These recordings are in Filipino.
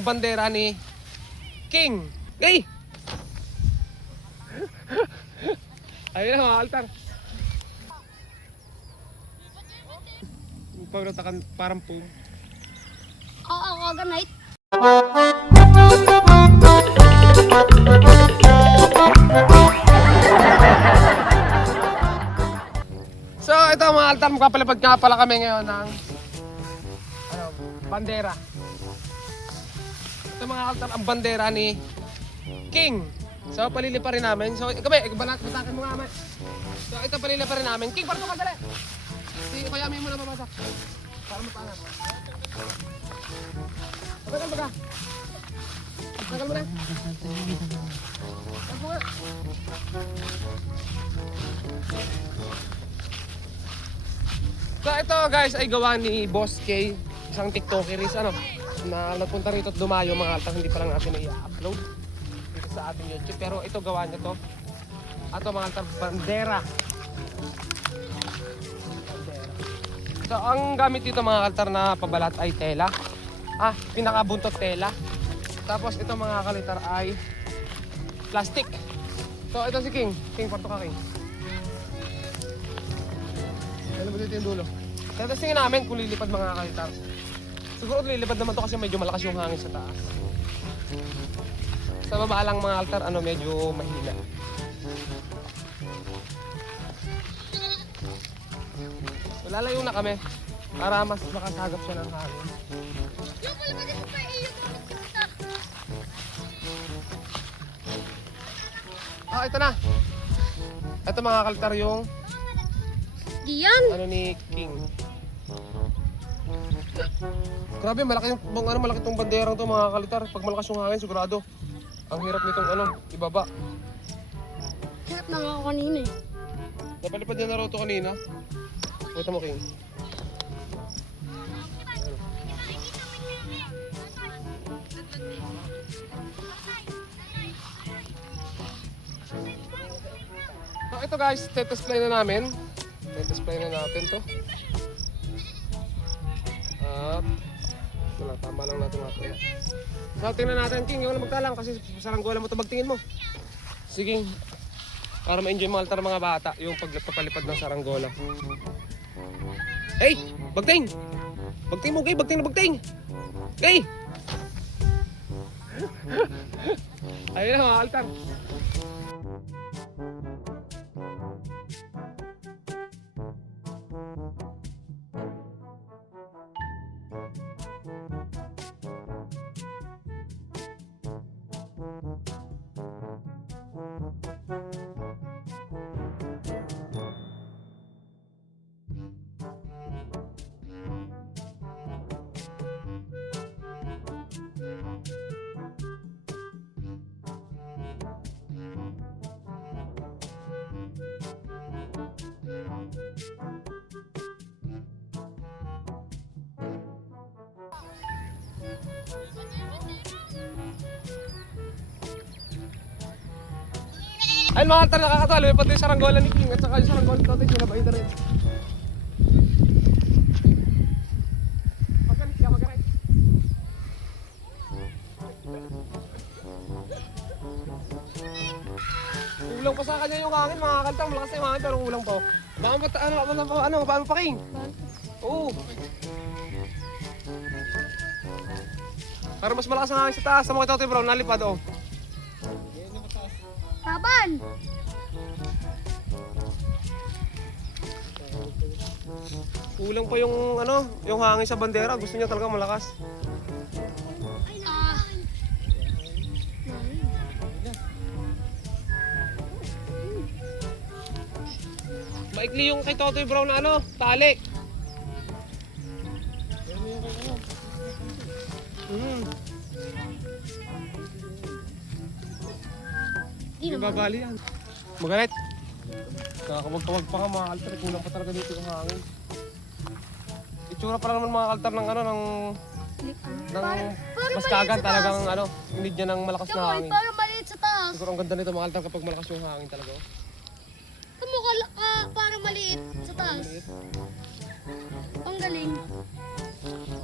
Bandera ni King. Hey! Ayun na mga altar. Pagratakan parang po. Oo, ganit. So ito mga altar, magpapalipad nga pala kami ngayon ng bandera. Ito mga altar, ang bandera ni King. So palilipa rin namin. So kami, batakin mo nga naman. So ito palilipa rin namin. King, parang madali. Kaya may mo na mabasak. Para mapangat. Tagal ba ka? Tagal mo na. Tagal mo nga. So ito guys ay gawa ni Boss K, isang TikTokeris na nagpunta rito at dumayo mga altar, hindi pa lang natin i-upload dito sa ating YouTube, pero ito gawa niya to. Ato mga altar, bandera. So ang gamit dito mga altar na pabalat ay tela. Pinakabuntot tela. Tapos ito mga kalitar ay plastic. So ito si King. King, parto ka King. Ano ba dito yung dulo? Tatestingin namin kung lilipad mga kalitar. Siguro lilipad naman to kasi medyo malakas yung hangin sa taas. Sa baba lang mga altar, medyo mahina. Lalayo na kami para mas makasagap siya ng hangin. Ito na. Ito mga kalitar yung Diyan. ni King. Grabe, malaki malaki tong banderang to mga kalitar. Pag malakas yung hangin, sigurado ang hirap nitong ibaba. Hirap na nga ako kanina eh. Napalipad niya na raw to kanina. Ito mo King. So ito guys, tetesplay na namin. Tetesplay na natin to. Wala, tama lang natin mga. So tingnan natin King, yung magtalang kasi saranggola mo to, magtingin mo. Sige, para ma-enjoy mga altar mga bata yung pagpapalipad ng saranggola. Hey! Bagting! Bagting mo, Kay! Bagting na bagting! Kay! Ayun na mga altar. Ayun mga altar, nakakatalo. Pati yung saranggola ni King at saka yung saranggola ni Tote, sinabahin na rin. Magalit siya, magalit. Ulang pa sa kanya yung hangin mga altar. Malakas na yung hangin pero ulang pa. Paano pa King? Oo. Para mas malakas ang hangin sa taas. Sa mga Tote Brown, nalipad Taban! Kulang pa yung hangin sa bandera. Gusto niya talaga malakas. Maikli yung kay Totoy Brown na tali. Di babali yan. Magalit. Kakawag-kawag pa nga mga altar. Kulang pa talaga dito yung hangin. Itsura pa naman mga altar ng mas kagan talagang hindi niya ng malakas na hangin. Parang maliit sa taas. Siguro ang ganda nito mga altar kapag malakas yung hangin talaga. Kamukha parang maliit sa taas. Ang galing.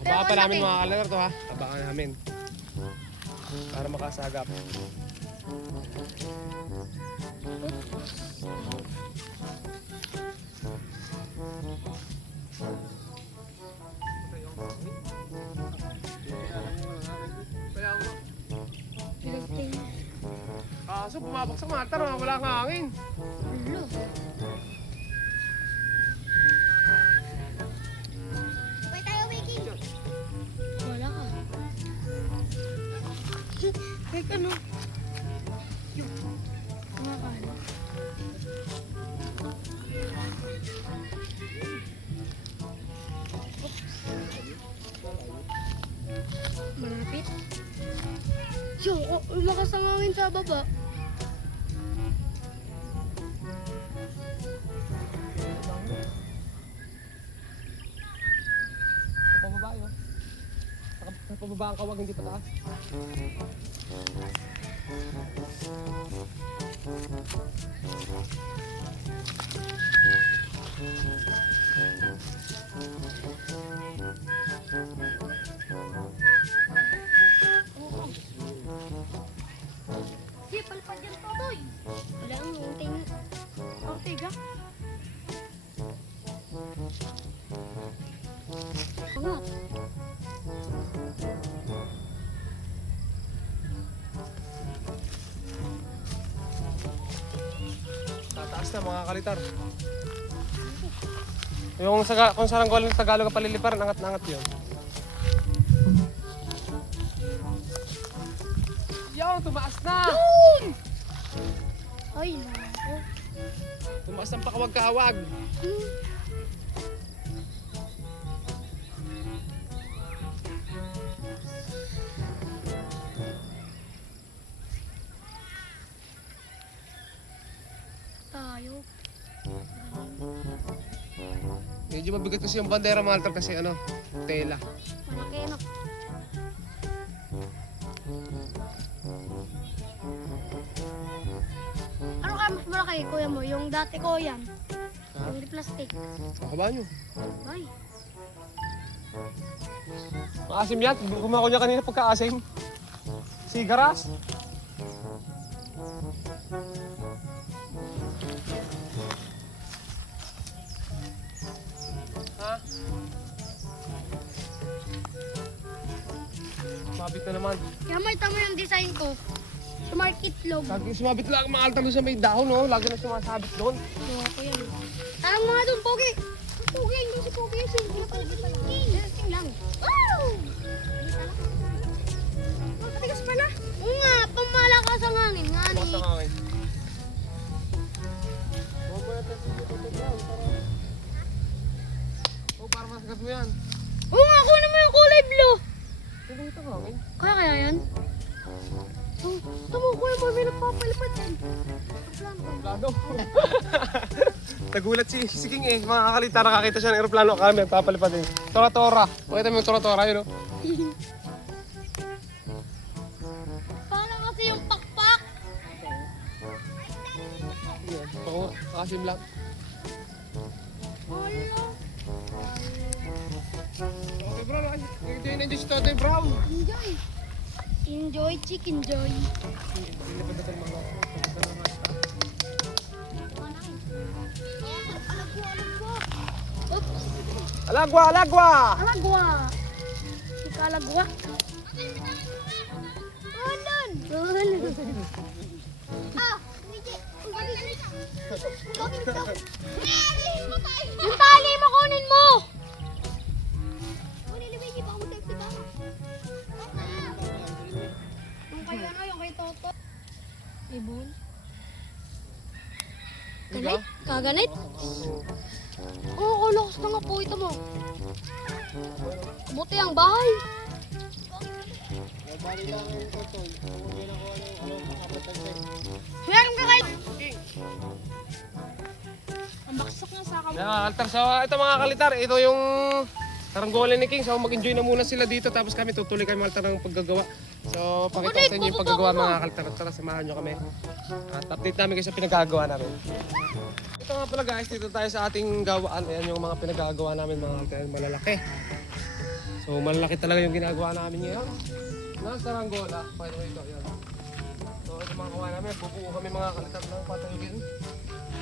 Baka pa namin mga altar to ha. Baka namin. Para makasagap. Kaso bumabagsak Marta, wala kang hangin. Ulo. Sabay tayo, Vicky. Wala ka. Wait, ano? Kumakain. Malapit. Yo, lumakas ang hangin sa baba. Sa pababa yun. Sa pababa ang kawag, hindi pataas. Di, palpad yan, Totoy. Wala ang unting Ortega. Angat. Tataas na mga kalitar. Yung kung saan ang Tagalog ang paliliparan, angat na angat yun. Yo, tumaas na! Ay, nako. Tumaas ang pakawag-kawag. Tayo. Medyo mabigat kasi yung bandera mga altar kasi ano, tela. Malaki na. Ano kaya mas malaki, kuya mo? Yung dati ko yan. Ha? Yung di plastic. Ang kaba nyo. Ay. Maasim yan. Kumako niya kanina pagkaasim. Sigaras. Ha? Mabit na naman. Kaya may tama yung design ko. Smart itlog. Lagi sumabit lang mga altar doon sa may dahon, no? Lagi na sumasabit doon. Gawa ko yan. Tarang mga doon, Pogi. Pogi, hindi si Pogi. Testing lang. Wow! Matigas pala. Oo nga, pamalakas ang hangin. Nga ni. Basta hangin. Huwag mo natin sa ito brown para... Oh, para masagat mo yan. Oo nga, kunin mo yung kulay blue. Hindi ito hangin. Kaya yan? Oh, tama ko yung may nagpapalipad yan. Plano. Nagulat si King eh. Mga kakalita, nakakita siya ng aeroplano kami. Nagpapalipad eh. Tora-tora. Pakita mo yung tora-tora yun, no? Parang kasi yung pakpak. Oo, nakasim lang. Hala. Okay, bro. Enjoy na enjoy si Totoy, bro. Enjoy. Enjoy, chicken joy. Lilipad na tayo mga Oops. Alagwa, alagwa! Alagwa. Ika alagwa. Anan. Ah, yung tali mo kunin mo. Yung kay ano, yung kay Toto. Ibon. Ganit? Kaganit? Oo, lakas na nga po ito mo. Buti ang bahay. Meron ka kayo. Ang baksak nga sa kamay. Yeah, altar. So, ito mga kalitar, ito yung karanggolan ni King. So, mag-enjoy na muna sila dito. Tapos kami tutuloy kami altar ng paggagawa. So, pakita ko sa inyo yung paggagawa mga kalitar. Tara, samahan nyo kami. At update namin kayo sa pinagagawa namin. Ito nga pala guys, dito tayo sa ating gawaan. Ayan yung mga pinagagawa namin mga altar. Malalaki. So, malalaki talaga yung ginagawa namin ngayon. na saranggola. By the way, ito, yan. So, ito mga kawan namin. Bubuo kami mga kalitar ng patayugin.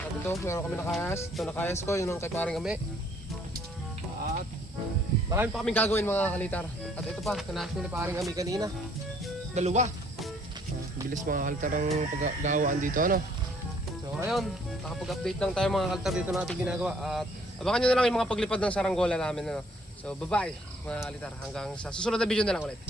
At ito, meron kami nakayas. Ito nakayas ko, yun ang kay paring kami. At marami pa kaming gagawin mga kalitar. At ito pa, kanaas nila paring kami kanina. Dalawa. Bilis mga kalitar ng paggawaan dito, ano. So, ayun. Nakapag-update lang tayo mga kalitar dito na ating ginagawa. At abangan nyo na lang yung mga paglipad ng saranggola namin, ano. So, bye-bye mga kalitar. Hanggang sa susunod na video na lang ulit.